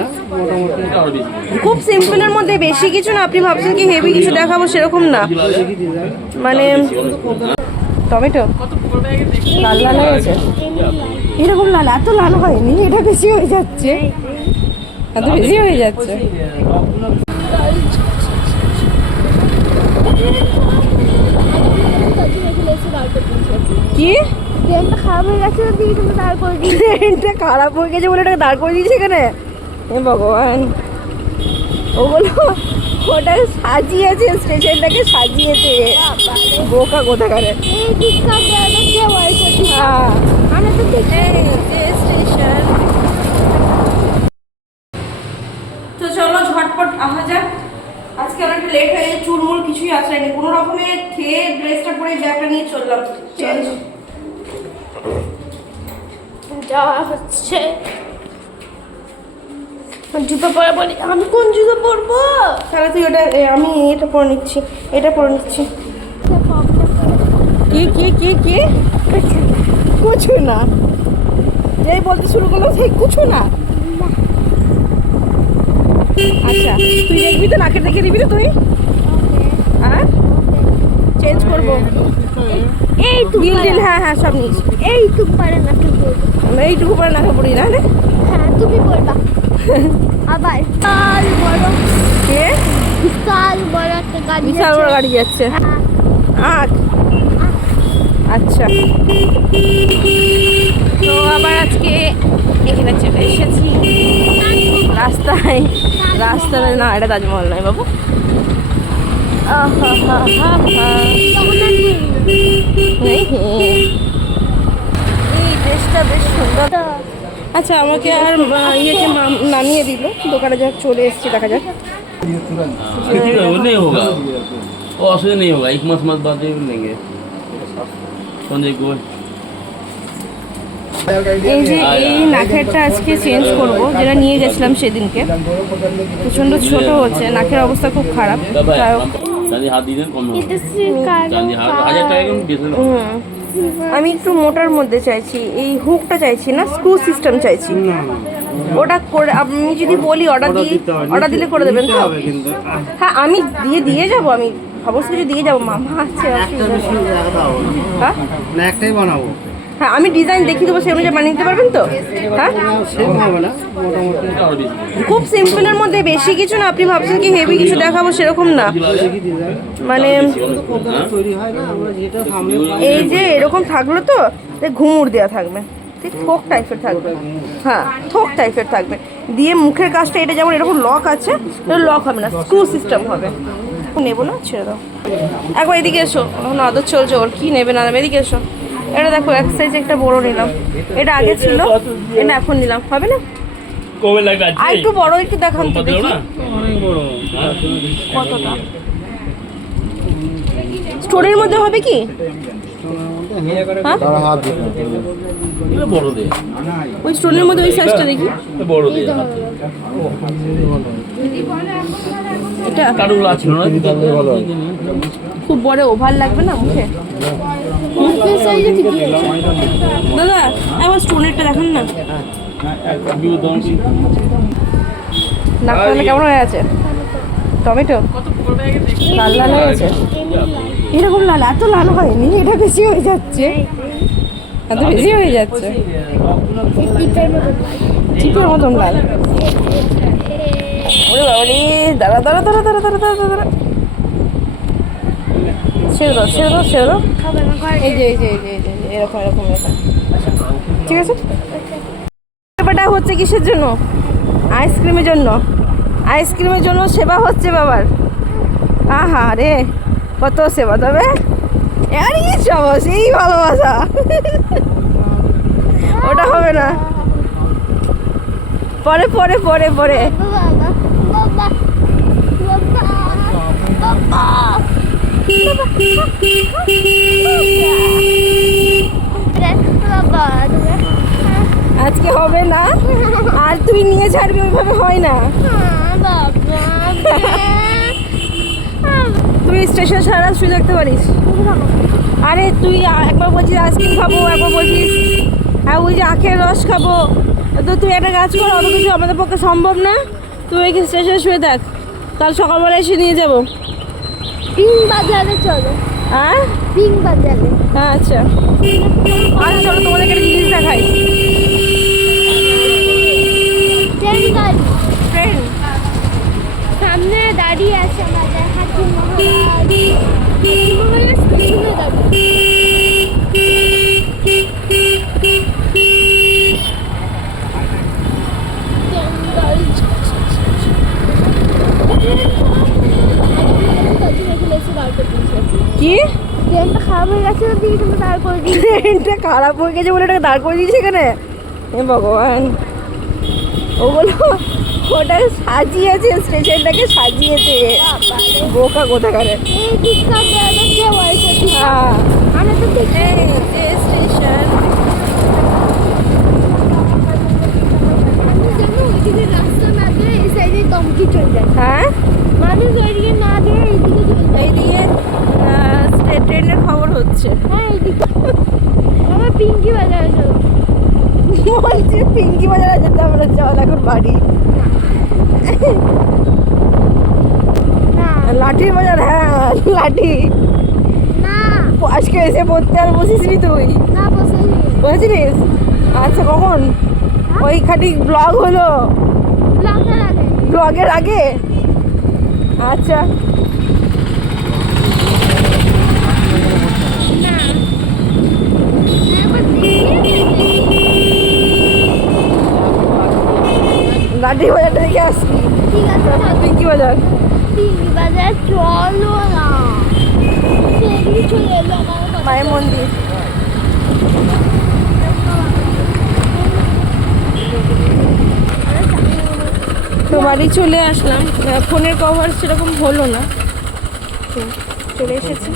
না, মোটামুটি খুব সিম্পলের মধ্যে, বেশি কিছু না। আপনি ভাবছেন কি হেভি কিছু দেখাবো, সেরকম না। মানে টমেটো লাল লাল হয়েছে, এরকম লাল, এত লাল হয়নি, এটা বেশি হয়ে যাচ্ছে, এত বেশি হয়ে যাচ্ছে। কি ট্রেনটা খারাপ হয়ে গেছে, দিকে তুমি দাঁড় করে দিই। ট্রেনটা খারাপ হয়ে গেছে বলে ওটাকে দাঁড় করে দিয়েছে এখানে? হে ভগবান, ওগুলো ওটা সাজিয়েছে, স্টেশনটাকে সাজিয়েছে, বোকা কোথাকারে। এই দিকটা দেখতে বলছো, হ্যাঁ, আমরা তো দেখে স্টেশন। তো চলো ঝটপট আসা যাক। আজকে অনেকটা লেট হয়ে গেছে, চুলমুল কিছুই আসেনি, কোনো রকমে খেয়ে ড্রেসটা পরে ব্যাগটা নিয়ে চললাম। যাওয়া হচ্ছে। জুতো পরে বলি, আমি কোন জুতো পরবো? তাহলে তুই ওটা, আমি এটা পরে নিচ্ছি, এটা পরে নিচ্ছি। কি কি কি কি কিছু না, যেই বলতে শুরু করলো সেই কিছু না। আচ্ছা তুই দেখবি তো, নাকে দেখে দিবি তো তুই? হ্যাঁ, চেঞ্জ করবো। এইটুকু হ্যাঁ হ্যাঁ সব নিয়েছি। এইটুকু পারে নাকি পরবো? আমরা এইটুকু পরে নাকে পড়ি না রে। হ্যাঁ তুমি পরবা। আবার বিশাল বড়, কে? বিশাল বড় একটা গাড়ি বিশাল বড় গাড়ি যাচ্ছে। হ্যাঁ, আচ্ছা, তো আবার আজকে এখানে চলে এসেছি রাস্তায়। রাস্তায় না, এটা তাজমহল নয় বাবু। এই ড্রেসটা বেশ সুন্দর। আচ্ছা আমাকে আর ইয়েকে নামিয়ে দিল দোকানে, যা চলে এসেছি, দেখা যাক। नहीं होगा, वो असली नहीं होगा, एक मास बाद लेंगे संजय को। এই যে এই নাকেরটা আজকে চেঞ্জ করব, যেটা নিয়ে গেছিলাম সেদিনকে, প্রচণ্ড ছোট হচ্ছে, নাকের অবস্থা খুব খারাপ। যাই হোক, गांधी हाथ दी कम होगा, এটা সে गांधी हाथ 1000 টাকা কম দিয়েছেন। আমি একটু মোটার মধ্যে চাইছি, এই হুকটা চাইছি না, স্ক্রু সিস্টেম চাইছি। ওটা করে আপনি যদি বলি অর্ডার দিলে করে দেবেন তো? হ্যাঁ আমি দিয়ে যাবো, আমি অবশ্যই কিছু দিয়ে যাবো, মামা আছে। হ্যাঁ না, একটাই বানাবো। হ্যাঁ আমি ডিজাইন দেখিয়ে দেবো, সেই অনুযায়ী বানিয়ে দিতে পারবেন তো? হ্যাঁ সেম হবে না, মোটামুটি খুব সিম্পলের মধ্যে, বেশি কিছু না। আপনি ভাবছেন কি হেভি কিছু দেখাবো, সেরকম না। মানে তৈরি হয় না, আমরা যেটা সামনে এই যে এরকম থাকলো তো, ঘুঙুর দেওয়া থাকবে, ঠিক থোক টাইপের থাকবে। হ্যাঁ থোক টাইপের থাকবে, দিয়ে মুখের কাজটা, এটা যেমন এরকম লক আছে, লক হবে না, স্ক্রু সিস্টেম হবে। নেবো না, ছেড়ে দাও। একবার এদিকে এসো, এখন আদর চলছে ওর, কি নেবে না নেবে, এদিকে এসো। এটা দেখো এক সাইজ একটা বড় নিলাম, এটা আগে ছিল, এটা এখন নিলাম, হবে না? কবে লাগবে আজ? আর একটু বড় একটু দেখান তো দেখি অনেক বড়। কতটা। স্টোরের মধ্যে হবে কি? হ্যাঁ এটা বড় দে, ওই স্টোনের মধ্যে ওই সাইজটা দেখি, এটা বড় দে। এটা কাটুগুলো আছে না, খুব বড় ওভার লাগবে না মুখে? মুখের সাইজে ঠিকই আছে। দাদা একবার স্টোনেরটা দেখান না, নাকটা কেমন হয়ে আছে? টমেটো লাল লাল হয়েছে, এরকম লাল, এত লাল হয়নি, এটা বেশি হয়ে যাচ্ছে, এত বেশি হয়ে যাচ্ছে, চিপের মতন লাল। ওরে বাবা রে, দাঁড়া দাঁড়া দাঁড়া দাঁড়া দাঁড়া দাঁড়া দাঁড়া, ছেড়ে দাও ছেড়ে দাও ছেড়ে দাও। এই যে এই যে এই যে এই যে এরকম এরকম এরকম, ঠিক আছে। ব্যাপারটা হচ্ছে কিসের জন্য? আইসক্রিমের জন্য, আইসক্রিমের জন্য সেবা হচ্ছে বাবার। আহা রে, কত সেবা তবে, আরে সাবাস, এই ভালোবাসা। ওটা হবে না, পরে পরে পরে পরে। বাবা বাবা বাবা বাবা আজকে হবে না, আর তুই নিয়ে ছাড়বি, ওইভাবে হয় না। তুই স্টেশন সারা রাত শুয়ে থাকতে পারিস? আরে তুই একবার বলছিস আইসক্রিম খাবো, একবার বলছিস ওই যে আখের রস খাবো, তো তুই একটা কাজ কর, অত কিছু আমাদের পক্ষে সম্ভব না, তুই এখানে স্টেশনে শুয়ে থাক, কাল সকালবেলা এসে নিয়ে যাবো। পিং বাজারে চলো, হ্যাঁ পিং বাজারে। হ্যাঁ আচ্ছা আচ্ছা, চলো তোমাদেরকে একটা জিনিস দেখাই। ট্রেন গাড়ি ট্রেন সামনে দাঁড়িয়ে আছে আমাদের হাতি মহারাজ। হাতি মহারাজ পেছনে দাঁড়িয়ে। ট্রেন গাড়ি কি ট্রেনটা খারাপ হয়ে গেছে তো দিকে তুমি দাঁড় করে দিই। ট্রেনটা খারাপ হয়ে গেছে বলে এটাকে দাঁড় করে দিয়েছে এখানে? এ ভগবান, ওগুলো ওটা সাজিয়েছে, স্টেশনটাকে সাজিয়েছে, বোকা কোথাকারে। এই দিকটা দেখতে বলছে হ্যাঁ আমরা তো দেখে স্টেশন রাস্তা না দিয়ে এই সাইডে দমকি চলে যায়। হ্যাঁ মানুষ ওইদিকে না দিয়ে এইদিকে চলে যায়। এইদিকে ট্রেনের খবর হচ্ছে। হ্যাঁ এইদিকে আমার পিঙ্কি বাজারে চলো। বলছি পিঙ্কি বাজারে যেতে আমরা, চল এখন বাড়ি। না লাঠির বাজার, হ্যাঁ লাঠি। না আজকে এসে পড়তে আর বসিসনি তুই? না বসেনি বুঝেছিস? আচ্ছা কখন? ওই খাটি ব্লগ হলো, লঙ্কা লাগে ব্লগের আগে। আচ্ছা না একবার দেখে লাঠির বাজারটা দেখে আসছি। ঠিক আছে পিঙ্কি বাজার পিঙ্কি বাজার চলো না সেদিকে চলে এলো আমার কথা। মায়ের মন্দির। তো বাড়ি চলে আসলাম, ফোনের কভার সেরকম হলো না, তো চলে এসেছি।